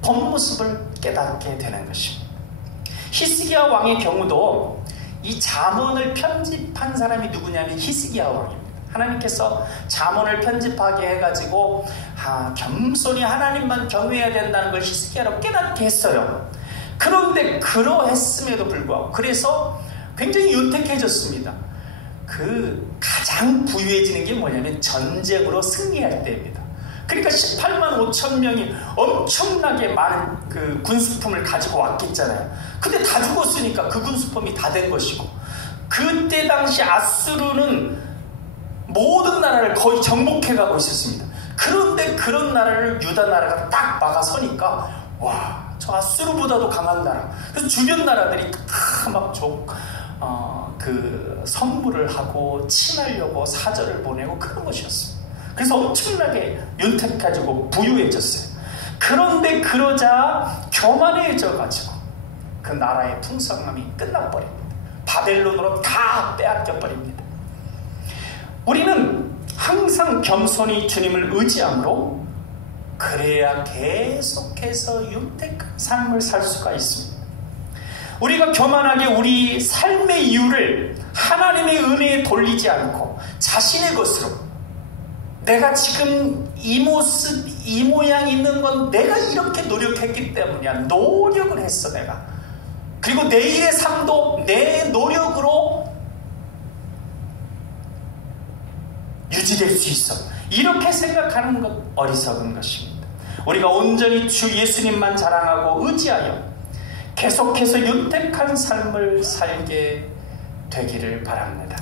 본 모습을 깨닫게 되는 것입니다. 히스기야 왕의 경우도 이 잠언을 편집한 사람이 누구냐면 히스기야 왕입니다. 하나님께서 잠언을 편집하게 해가지고 겸손히 하나님만 경외해야 된다는 걸 히스기야로 깨닫게 했어요. 그런데 그러했음에도 불구하고 그래서 굉장히 윤택해졌습니다. 그 가장 부유해지는 게 뭐냐면 전쟁으로 승리할 때입니다. 그러니까 18만 5천 명이 엄청나게 많은 그 군수품을 가지고 왔겠잖아요. 근데 다 죽었으니까 그 군수품이 다 된 것이고, 그때 당시 아수르는 모든 나라를 거의 정복해가고 있었습니다. 그런데 그런 나라를 유다 나라가 딱 막아서니까 와, 저 아수르보다도 강한 나라. 그래서 주변 나라들이 다 막 그 선물을 하고 친하려고 사절을 보내고 그런 것이었습니다. 그래서 엄청나게 윤택해지고 부유해졌어요. 그런데 그러자 교만해져가지고 그 나라의 풍성함이 끝나버립니다. 바벨론으로 다 빼앗겨버립니다. 우리는 항상 겸손히 주님을 의지함으로 그래야 계속해서 윤택한 삶을 살 수가 있습니다. 우리가 교만하게 우리 삶의 이유를 하나님의 은혜에 돌리지 않고 자신의 것으로, 내가 지금 이 모습, 이 모양 있는 건 내가 이렇게 노력했기 때문이야. 노력을 했어, 내가. 그리고 내일의 삶도 내 노력으로 유지될 수 있어. 이렇게 생각하는 것 어리석은 것입니다. 우리가 온전히 주 예수님만 자랑하고 의지하여 계속해서 윤택한 삶을 살게 되기를 바랍니다.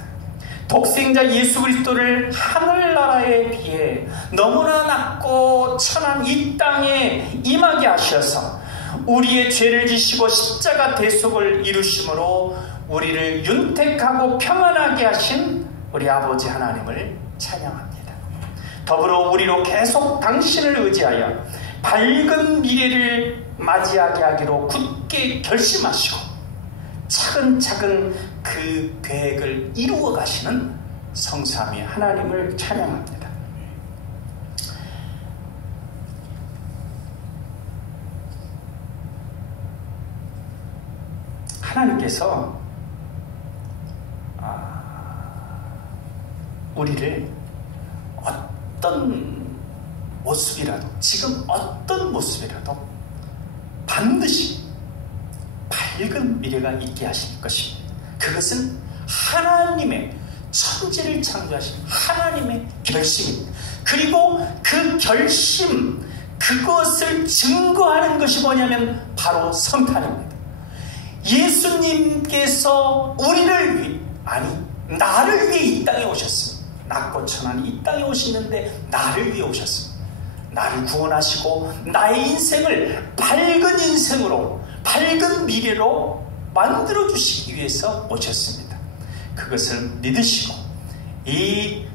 독생자 예수 그리스도를 하늘나라에 비해 너무나 낮고 천한 이 땅에 임하게 하셔서 우리의 죄를 지시고 십자가 대속을 이루심으로 우리를 윤택하고 평안하게 하신 우리 아버지 하나님을 찬양합니다. 더불어 우리로 계속 당신을 의지하여 밝은 미래를 맞이하게 하기로 굳게 결심하시고 차근차근 그 계획을 이루어 가시는 성삼위 하나님을 찬양합니다. 하나님께서 우리를 어떤 모습이라도, 지금 어떤 모습이라도 반드시 밝은 미래가 있게 하실 것입니다. 그것은 하나님의, 천지를 창조하신 하나님의 결심입니다. 그리고 그 결심, 그것을 증거하는 것이 뭐냐면 바로 성탄입니다. 예수님께서 우리를 위해, 나를 위해 이 땅에 오셨습니다. 낮고 천한 이 땅에 오시는데 나를 위해 오셨습니다. 나를 구원하시고 나의 인생을 밝은 인생으로, 밝은 미래로 만들어주시기 위해서 오셨습니다. 그것을 믿으시고 이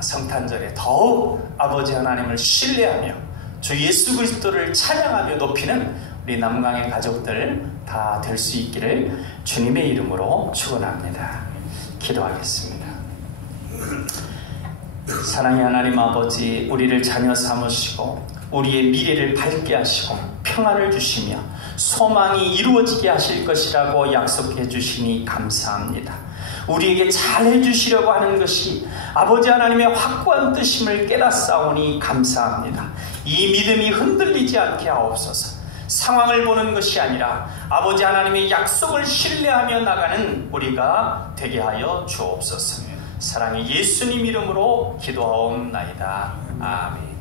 성탄절에 더욱 아버지 하나님을 신뢰하며 주 예수 그리스도를 찬양하며 높이는 우리 남강의 가족들 다 될 수 있기를 주님의 이름으로 축원합니다. 기도하겠습니다. 사랑의 하나님 아버지, 우리를 자녀 삼으시고 우리의 미래를 밝게 하시고 평안을 주시며 소망이 이루어지게 하실 것이라고 약속해 주시니 감사합니다. 우리에게 잘해 주시려고 하는 것이 아버지 하나님의 확고한 뜻임을 깨닫사오니 감사합니다. 이 믿음이 흔들리지 않게 하옵소서. 상황을 보는 것이 아니라 아버지 하나님의 약속을 신뢰하며 나가는 우리가 되게 하여 주옵소서. 사랑의 예수님 이름으로 기도하옵나이다. 아멘.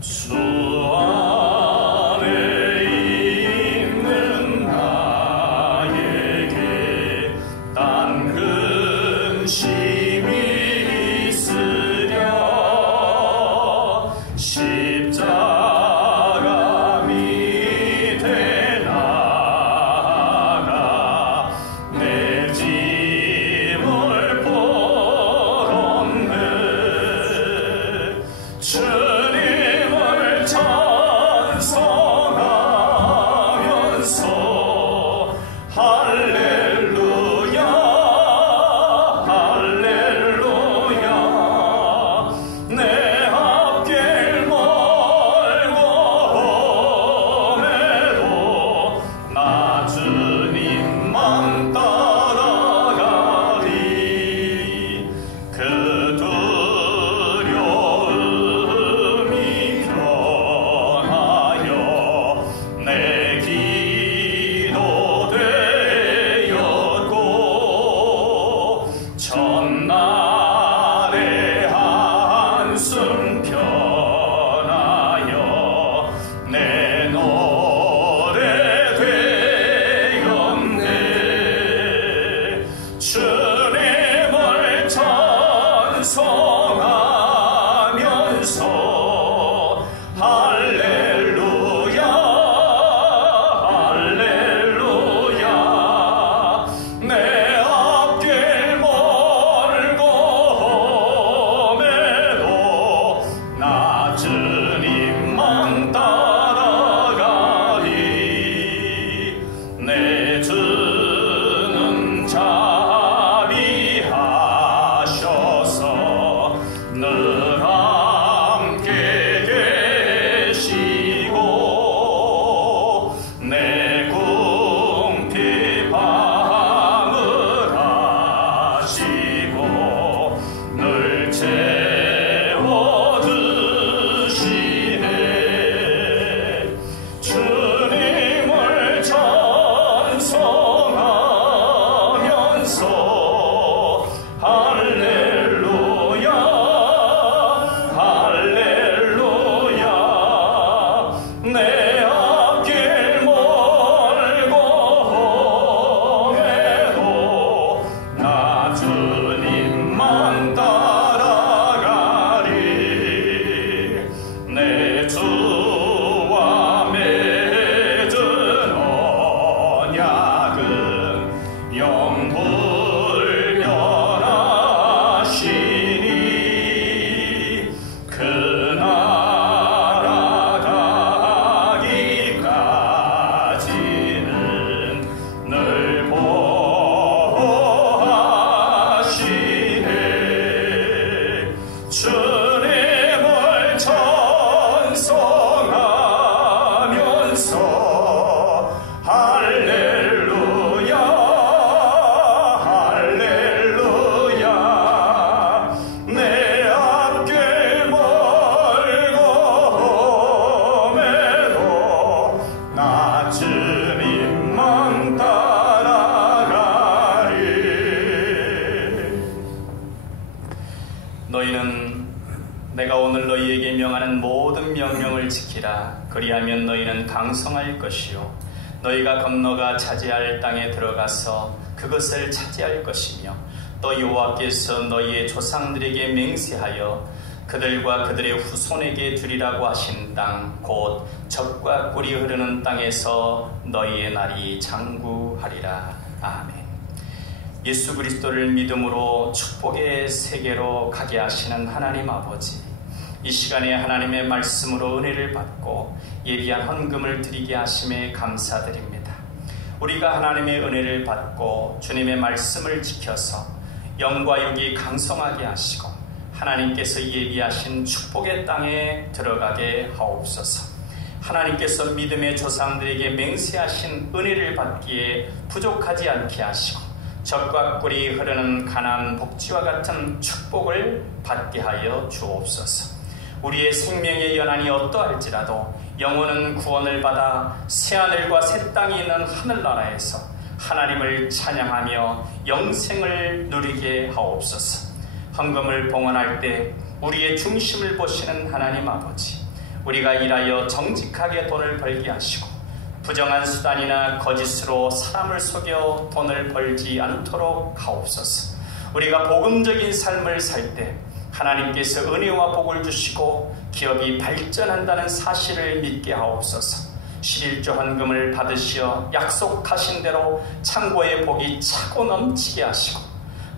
주 안에 늘 함께 계시고 내 궁핍함을 하시고 늘 채워주시네. 주님을 찬송하면서 할렐루야 할렐루야. 내 앞길 멀고 험해도 나 주님만 따라가리. 내 주와 맺은 언약은 영불변하시니 그 나라 가기까지는 늘 보호하시네. 주님을 찬송하면서 할렐루야 할렐루야. 내 앞길 멀고 험해도 나 주님만 따라가리. 너희는 내가 오늘 너희에게 명하는 모든 명령을 지키라. 그리하면 너희는 강성할 것이요 너희가 건너가 차지할 땅에 들어가서 그것을 차지할 것이며 또 여호와께서 너희의 조상들에게 맹세하여 그들과 그들의 후손에게 주리라고 하신 땅 곧 젖과 꿀이 흐르는 땅에서 너희의 날이 장구하리라. 아멘. 예수 그리스도를 믿음으로 축복의 세계로 가게 하시는 하나님 아버지, 이 시간에 하나님의 말씀으로 은혜를 받고 예비한 헌금을 드리게 하심에 감사드립니다. 우리가 하나님의 은혜를 받고 주님의 말씀을 지켜서 영과 육이 강성하게 하시고 하나님께서 예비하신 축복의 땅에 들어가게 하옵소서. 하나님께서 믿음의 조상들에게 맹세하신 은혜를 받기에 부족하지 않게 하시고 젖과 꿀이 흐르는 가나안 복지와 같은 축복을 받게 하여 주옵소서. 우리의 생명의 연한이 어떠할지라도 영혼은 구원을 받아 새하늘과 새 땅이 있는 하늘나라에서 하나님을 찬양하며 영생을 누리게 하옵소서. 헌금을 봉헌할 때 우리의 중심을 보시는 하나님 아버지, 우리가 일하여 정직하게 돈을 벌게 하시고 부정한 수단이나 거짓으로 사람을 속여 돈을 벌지 않도록 하옵소서. 우리가 복음적인 삶을 살 때 하나님께서 은혜와 복을 주시고 기업이 발전한다는 사실을 믿게 하옵소서. 11조 헌금을 받으시어 약속하신 대로 창고의 복이 차고 넘치게 하시고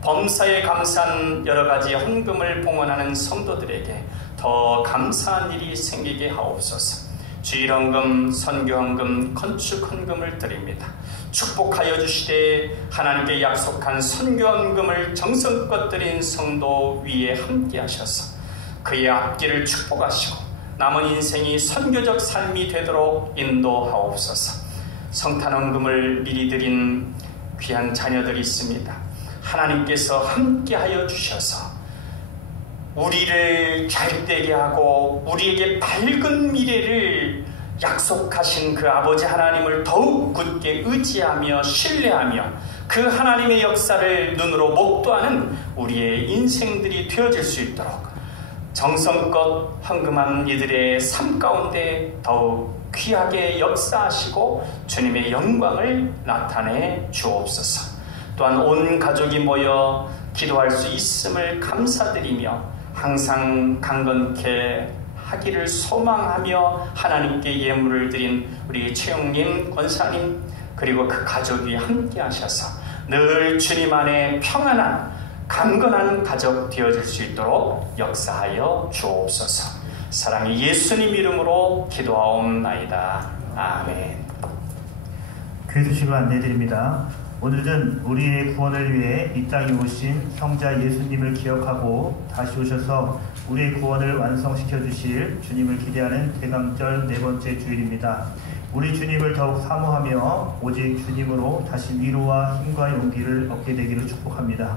범사에 감사한 여러가지 헌금을 봉헌하는 성도들에게 더 감사한 일이 생기게 하옵소서. 주일헌금, 선교헌금, 건축헌금을 드립니다. 축복하여 주시되 하나님께 약속한 선교헌금을 정성껏 드린 성도 위에 함께 하셔서 그의 앞길을 축복하시고 남은 인생이 선교적 삶이 되도록 인도하옵소서. 성탄헌금을 미리 드린 귀한 자녀들이 있습니다. 하나님께서 함께 하여 주셔서 우리를 잘되게 하고 우리에게 밝은 미래를 약속하신 그 아버지 하나님을 더욱 굳게 의지하며 신뢰하며 그 하나님의 역사를 눈으로 목도하는 우리의 인생들이 되어질 수 있도록 정성껏 헌금한 이들의 삶 가운데 더욱 귀하게 역사하시고 주님의 영광을 나타내 주옵소서. 또한 온 가족이 모여 기도할 수 있음을 감사드리며 항상 강건케 하기를 소망하며 하나님께 예물을 드린 우리 최영님 권사님 그리고 그 가족이 함께 하셔서 늘 주님 안에 평안한 강건한 가족 되어질 수 있도록 역사하여 주옵소서. 사랑의 예수님 이름으로 기도하옵나이다. 아멘. 교회 주시고 안내드립니다. 오늘은 우리의 구원을 위해 이 땅에 오신 성자 예수님을 기억하고 다시 오셔서 우리의 구원을 완성시켜 주실 주님을 기대하는 대강절 네 번째 주일입니다. 우리 주님을 더욱 사모하며 오직 주님으로 다시 위로와 힘과 용기를 얻게 되기를 축복합니다.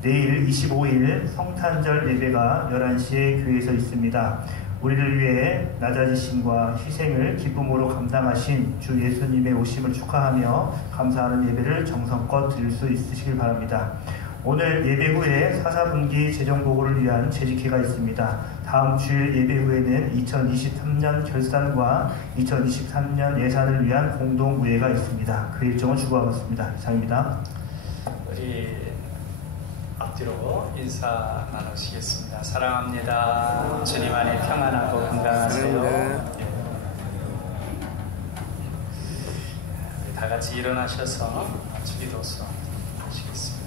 내일 25일 성탄절 예배가 11시에 교회에서 있습니다. 우리를 위해 낮아지심과 희생을 기쁨으로 감당하신 주 예수님의 오심을 축하하며 감사하는 예배를 정성껏 드릴 수 있으시길 바랍니다. 오늘 예배 후에 사사분기 재정보고를 위한 재직회가 있습니다. 다음 주일 예배 후에는 2023년 결산과 2023년 예산을 위한 공동우회가 있습니다. 그 일정을 주고하겠습니다. 이상입니다. 우리 앞뒤로 인사 나누시겠습니다. 사랑합니다. 주님 안에 평안하고 건강하세요. 우리 다 같이 일어나셔서 주기도서 하시겠습니다.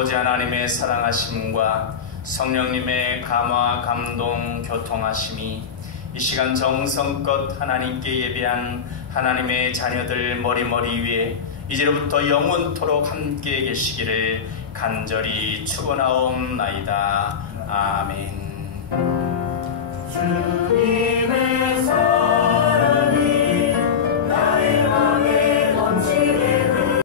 아버지 하나님의 사랑하심과 성령님의 감화, 감동, 교통하심이 이 시간 정성껏 하나님께 예배한 하나님의 자녀들 머리머리 위에 이제로부터 영원토록 함께 계시기를 간절히 축원하옵나이다. 아멘.